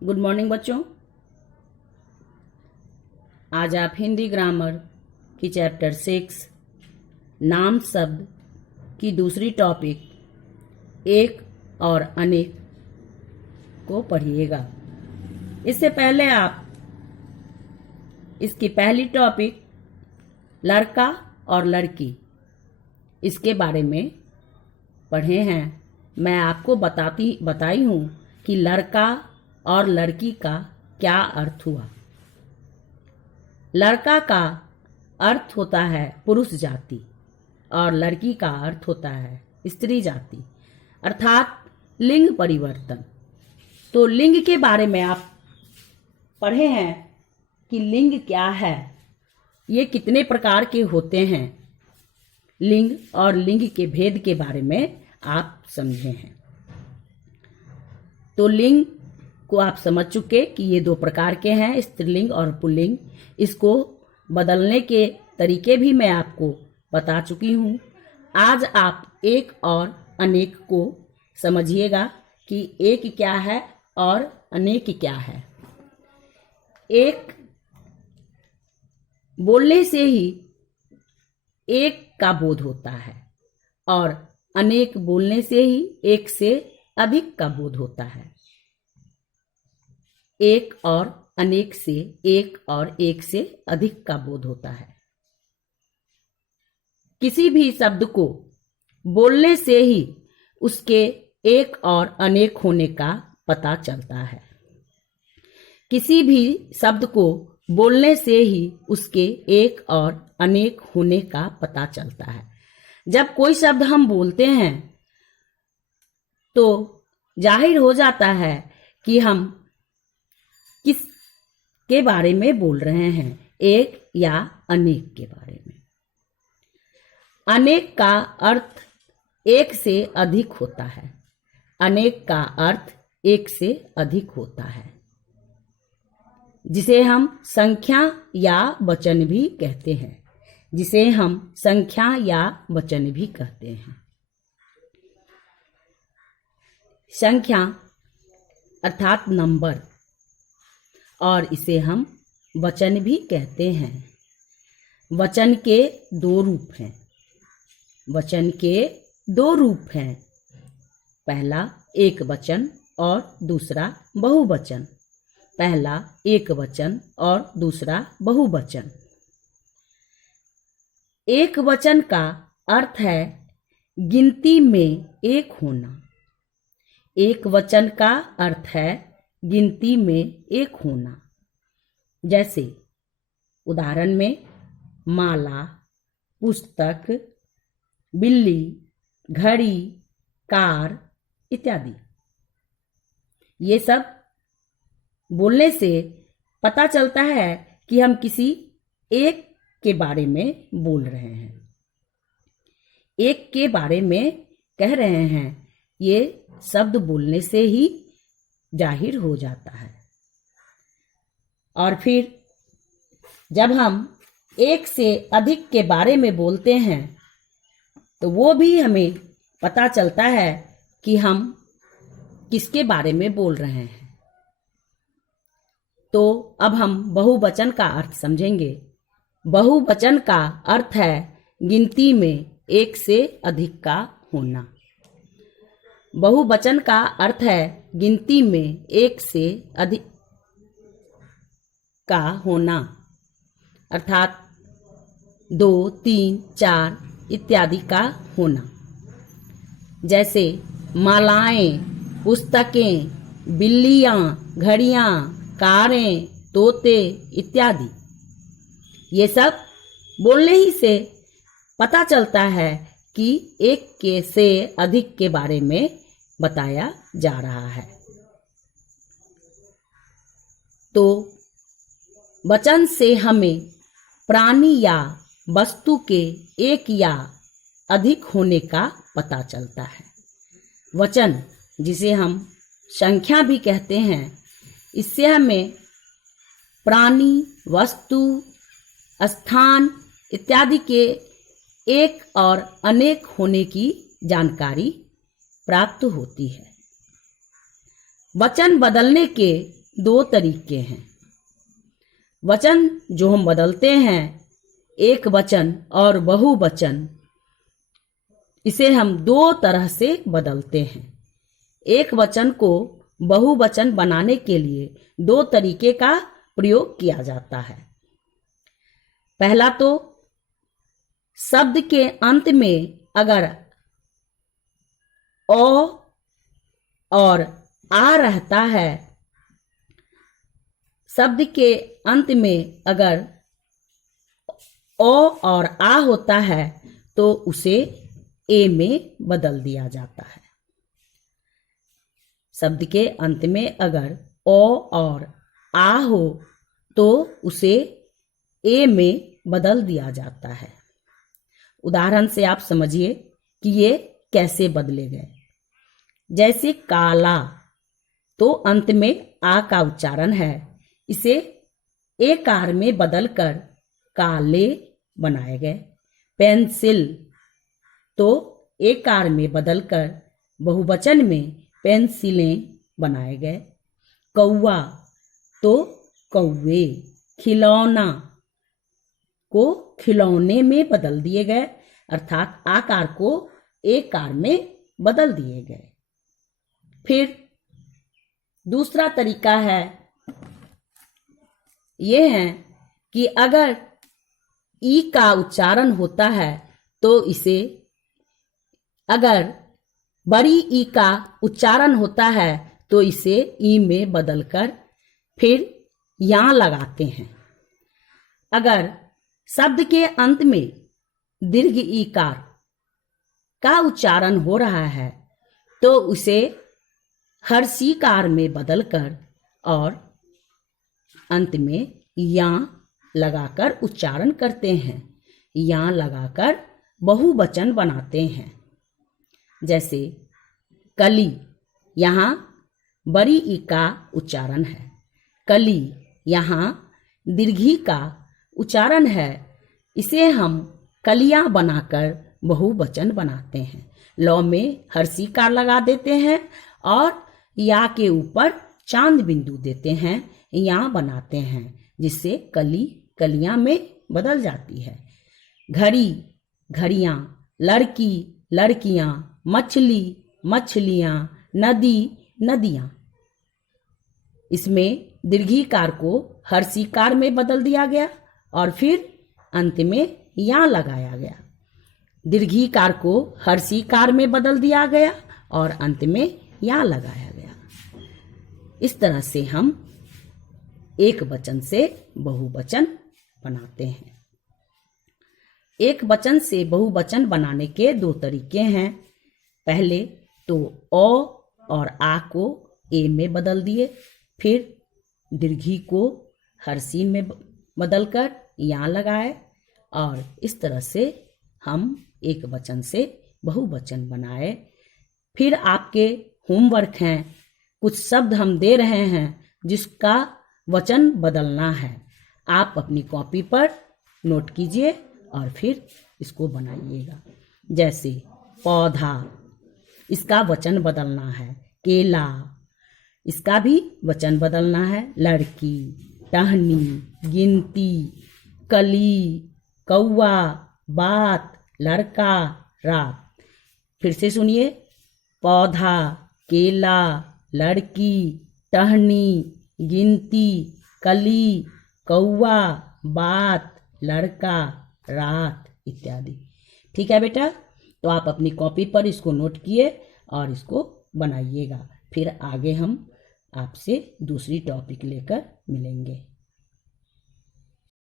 Good morning बच्चों। आज आप हिंदी ग्रामर की चैप्टर 6 नाम शब्द की दूसरी टॉपिक एक और अनेक को पढ़िएगा। इससे पहले आप इसकी पहली टॉपिक लड़का और लड़की इसके बारे में पढ़े हैं। मैं आपको बताई हूँ कि लड़का और लड़की का क्या अर्थ हुआ। लड़का का अर्थ होता है पुरुष जाति और लड़की का अर्थ होता है स्त्री जाति, अर्थात लिंग परिवर्तन। तो लिंग के बारे में आप पढ़े हैं कि लिंग क्या है, ये कितने प्रकार के होते हैं। लिंग और लिंग के भेद के बारे में आप समझे हैं। तो लिंग को आप समझ चुके कि ये दो प्रकार के हैं, स्त्रीलिंग और पुल्लिंग। इसको बदलने के तरीके भी मैं आपको बता चुकी हूँ। आज आप एक और अनेक को समझिएगा कि एक क्या है और अनेक क्या है। एक बोलने से ही एक का बोध होता है और अनेक बोलने से ही एक से अधिक का बोध होता है। एक और अनेक से एक और एक से अधिक का बोध होता है। किसी भी शब्द को बोलने से ही उसके एक और अनेक होने का पता चलता है। किसी भी शब्द को बोलने से ही उसके एक और अनेक होने का पता चलता है। जब कोई शब्द हम बोलते हैं तो जाहिर हो जाता है कि हम किस के बारे में बोल रहे हैं, एक या अनेक के बारे में। अनेक का अर्थ एक से अधिक होता है, अनेक का अर्थ एक से अधिक होता है, जिसे हम संख्या या वचन भी कहते हैं। जिसे हम संख्या या वचन भी कहते हैं। संख्या अर्थात नंबर, और इसे हम वचन भी कहते हैं। वचन के दो रूप हैं। वचन के दो रूप हैं, पहला एक वचन और दूसरा बहुवचन। पहला एक वचन और दूसरा बहुवचन। एक वचन का अर्थ है गिनती में एक होना। एक वचन का अर्थ है गिनती में एक होना। जैसे उदाहरण में माला, पुस्तक, बिल्ली, घड़ी, कार इत्यादि। ये सब बोलने से पता चलता है कि हम किसी एक के बारे में बोल रहे हैं, एक के बारे में कह रहे हैं। ये शब्द बोलने से ही जाहिर हो जाता है। और फिर जब हम एक से अधिक के बारे में बोलते हैं तो वो भी हमें पता चलता है कि हम किसके बारे में बोल रहे हैं। तो अब हम बहुवचन का अर्थ समझेंगे। बहुवचन का अर्थ है गिनती में एक से अधिक का होना। बहुवचन का अर्थ है गिनती में एक से अधिक का होना, अर्थात 2, 3, 4 इत्यादि का होना। जैसे मालाएं, पुस्तकें, बिल्लियां, घड़ियां, कारें, तोते इत्यादि। ये सब बोलने ही से पता चलता है कि एक के से अधिक के बारे में बताया जा रहा है। तो वचन से हमें प्राणी या वस्तु के एक या अधिक होने का पता चलता है। वचन, जिसे हम संख्या भी कहते हैं, इससे हमें प्राणी, वस्तु, स्थान इत्यादि के एक और अनेक होने की जानकारी प्राप्त होती है। वचन बदलने के दो तरीके हैं। वचन जो हम बदलते हैं, एक वचन और बहुवचन, इसे हम दो तरह से बदलते हैं। एक वचन को बहुवचन बनाने के लिए दो तरीके का प्रयोग किया जाता है। पहला तो शब्द के अंत में अगर ओ और आ रहता है, शब्द के अंत में अगर ओ और आ होता है तो उसे ए में बदल दिया जाता है। शब्द के अंत में अगर ओ और आ हो तो उसे ए में बदल दिया जाता है। उदाहरण से आप समझिए कि ये कैसे बदले गए। जैसे काला, तो अंत में आ का उच्चारण है, इसे ए कार में बदलकर काले बनाए गए। पेंसिल, तो ए कार में बदलकर बहुवचन में पेंसिलें बनाए गए। कौवा, तो कौवे। खिलौना को खिलौने में बदल दिए गए, अर्थात आकार को एक कार में बदल दिए गए। फिर दूसरा तरीका है, ये है कि अगर ई का उच्चारण होता है तो इसे, अगर बड़ी ई का उच्चारण होता है तो इसे ई में बदलकर फिर या लगाते हैं। अगर शब्द के अंत में दीर्घ ईकार का उच्चारण हो रहा है तो उसे हर्षीकार में बदलकर और अंत में या लगाकर उच्चारण करते हैं। या लगाकर बहुवचन बनाते हैं। जैसे कली, यहाँ बड़ी ई का उच्चारण है। कली, यहाँ दीर्घी का उच्चारण है। इसे हम कलियां बनाकर बहुवचन बनाते हैं। लौ में हर्षीकार लगा देते हैं और या के ऊपर चांद बिंदु देते हैं, या बनाते हैं, जिससे कली कलियां में बदल जाती है। घड़ी, घड़ियां। लड़की, लड़कियां। मछली, मछलियां। नदी, नदियां। इसमें दीर्घीकार को हर्षीकार में बदल दिया गया और फिर अंत में या लगाया गया। दीर्घीकार को हर्षीकार में बदल दिया गया और अंत में या लगाया गया। इस तरह से हम एक वचन से बहुवचन बनाते हैं। एक वचन से बहुवचन बनाने के दो तरीके हैं। पहले तो ओ और आ को ए में बदल दिए, फिर दीर्घी को हर्षी में बदलकर या लगाए, और इस तरह से हम एक वचन से बहुवचन बनाए। फिर आपके होमवर्क हैं, कुछ शब्द हम दे रहे हैं जिसका वचन बदलना है। आप अपनी कॉपी पर नोट कीजिए और फिर इसको बनाइएगा। जैसे पौधा, इसका वचन बदलना है। केला, इसका भी वचन बदलना है। लड़की, टहनी, गिनती, कली, कौवा, बात, लड़का, रात। फिर से सुनिए, पौधा, केला, लड़की, टहनी, गिनती, कली, कौवा, बात, लड़का, रात इत्यादि। ठीक है बेटा, तो आप अपनी कॉपी पर इसको नोट किए और इसको बनाइएगा। फिर आगे हम आपसे दूसरी टॉपिक लेकर मिलेंगे।